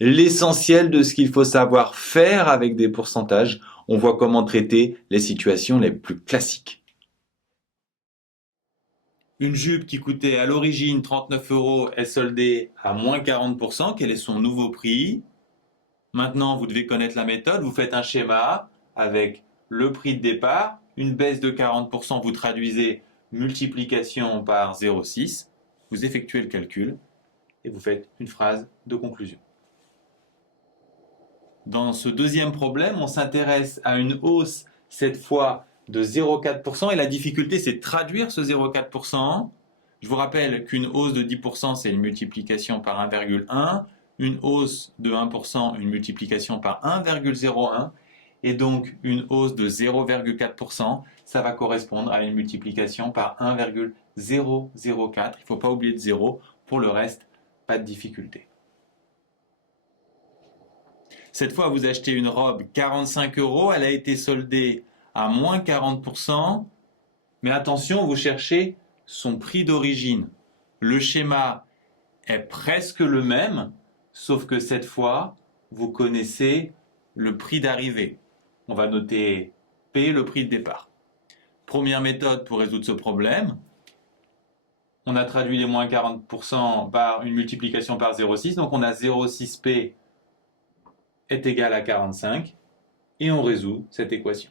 l'essentiel de ce qu'il faut savoir faire avec des pourcentages. On voit comment traiter les situations les plus classiques. Une jupe qui coûtait à l'origine 39 € est soldée à moins 40%. Quel est son nouveau prix? Maintenant, vous devez connaître la méthode. Vous faites un schéma avec le prix de départ, une baisse de 40%, vous traduisez multiplication par 0,6, vous effectuez le calcul et vous faites une phrase de conclusion. Dans ce deuxième problème, on s'intéresse à une hausse, cette fois de 0,4%, et la difficulté, c'est de traduire ce 0,4%. Je vous rappelle qu'une hausse de 10%, c'est une multiplication par 1,1, une hausse de 1%, une multiplication par 1,01, et donc une hausse de 0,4%, ça va correspondre à une multiplication par 1,004. Il ne faut pas oublier de 0, pour le reste, pas de difficulté. Cette fois, vous achetez une robe 45 €, elle a été soldée à moins 40%, mais attention, vous cherchez son prix d'origine. Le schéma est presque le même, sauf que cette fois, vous connaissez le prix d'arrivée. On va noter P, le prix de départ. Première méthode pour résoudre ce problème, on a traduit les moins 40% par une multiplication par 0,6, donc on a 0,6P est égal à 45, et on résout cette équation.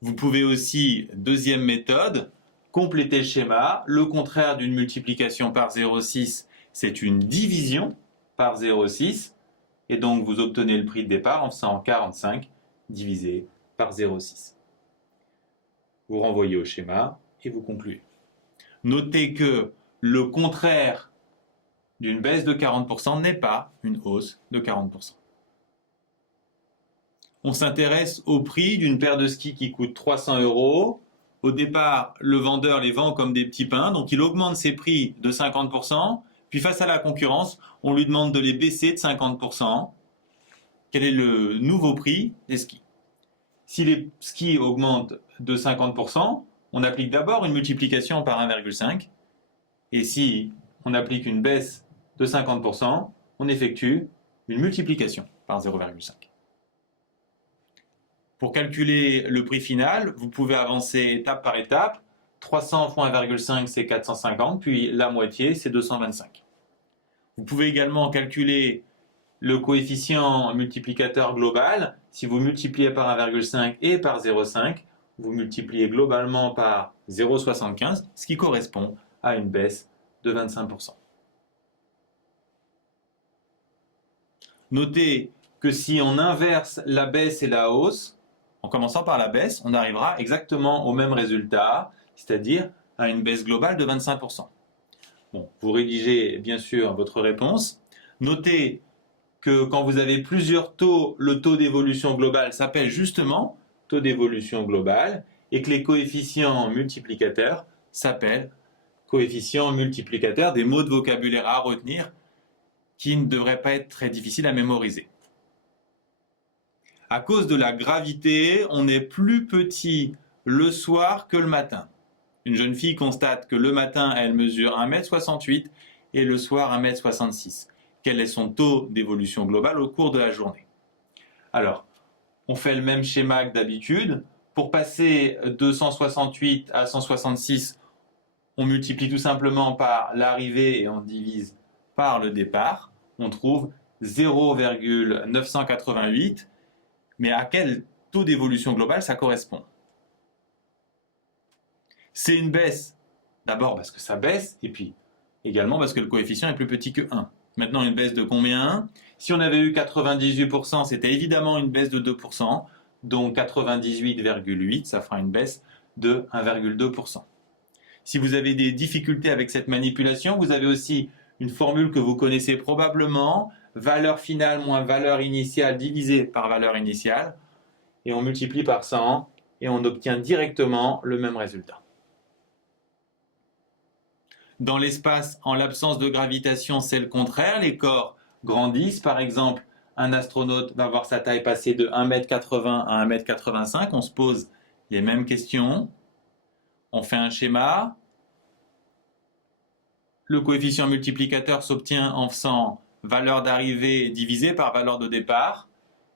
Vous pouvez aussi, deuxième méthode, compléter le schéma. Le contraire d'une multiplication par 0,6, c'est une division par 0,6, et donc vous obtenez le prix de départ en faisant 45 divisé par 0,6. Vous renvoyez au schéma et vous concluez. Notez que le contraire d'une baisse de 40% n'est pas une hausse de 40%. On s'intéresse au prix d'une paire de skis qui coûte 300 €. Au départ, le vendeur les vend comme des petits pains, donc il augmente ses prix de 50%, puis face à la concurrence, on lui demande de les baisser de 50%. Quel est le nouveau prix des skis? Si les skis augmentent de 50%, on applique d'abord une multiplication par 1,5, et si on applique une baisse de 50%, on effectue une multiplication par 0,5. Pour calculer le prix final, vous pouvez avancer étape par étape. 300 fois 1,5, c'est 450, puis la moitié, c'est 225. Vous pouvez également calculer le coefficient multiplicateur global. Si vous multipliez par 1,5 et par 0,5, vous multipliez globalement par 0,75, ce qui correspond à une baisse de 25%. Notez que si on inverse la baisse et la hausse, en commençant par la baisse, on arrivera exactement au même résultat, c'est-à-dire à une baisse globale de 25%. Bon, vous rédigez bien sûr votre réponse. Notez que quand vous avez plusieurs taux, le taux d'évolution globale s'appelle justement taux d'évolution globale, et que les coefficients multiplicateurs s'appellent coefficients multiplicateurs, des mots de vocabulaire à retenir qui ne devraient pas être très difficiles à mémoriser. À cause de la gravité, on est plus petit le soir que le matin. Une jeune fille constate que le matin, elle mesure 1,68 m et le soir 1,66 m. Quel est son taux d'évolution globale au cours de la journée? Alors, on fait le même schéma que d'habitude. Pour passer de 168 à 166, on multiplie tout simplement par l'arrivée et on divise par le départ. On trouve 0,988. Mais à quel taux d'évolution globale ça correspond? C'est une baisse. D'abord parce que ça baisse, et puis également parce que le coefficient est plus petit que 1. Maintenant, une baisse de combien? Si on avait eu 98%, c'était évidemment une baisse de 2%, donc 98,8, ça fera une baisse de 1,2%. Si vous avez des difficultés avec cette manipulation, vous avez aussi une formule que vous connaissez probablement, valeur finale moins valeur initiale divisée par valeur initiale, et on multiplie par 100 et on obtient directement le même résultat. Dans l'espace, en l'absence de gravitation, c'est le contraire, les corps grandissent. Par exemple, un astronaute va voir sa taille passer de 1,80 m à 1,85 m, on se pose les mêmes questions, on fait un schéma. le coefficient multiplicateur s'obtient en faisant valeur d'arrivée divisée par valeur de départ.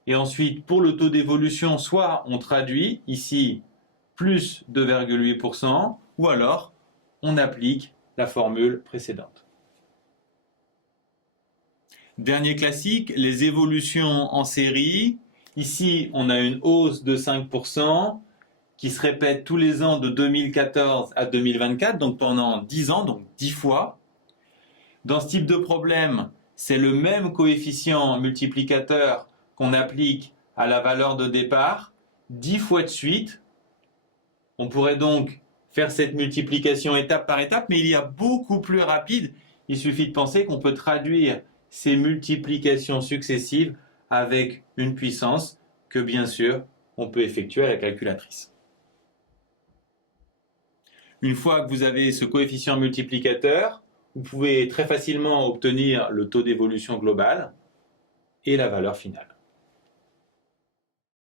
Et ensuite, pour le taux d'évolution, soit on traduit ici plus 2,8%, ou alors on applique la formule précédente. Dernier classique, les évolutions en série. Ici, on a une hausse de 5% qui se répète tous les ans de 2014 à 2024, donc pendant 10 ans, donc 10 fois. Dans ce type de problème, c'est le même coefficient multiplicateur qu'on applique à la valeur de départ 10 fois de suite. On pourrait donc faire cette multiplication étape par étape, mais il y a beaucoup plus rapide. Il suffit de penser qu'on peut traduire ces multiplications successives avec une puissance que, bien sûr, on peut effectuer à la calculatrice. Une fois que vous avez ce coefficient multiplicateur, vous pouvez très facilement obtenir le taux d'évolution global et la valeur finale.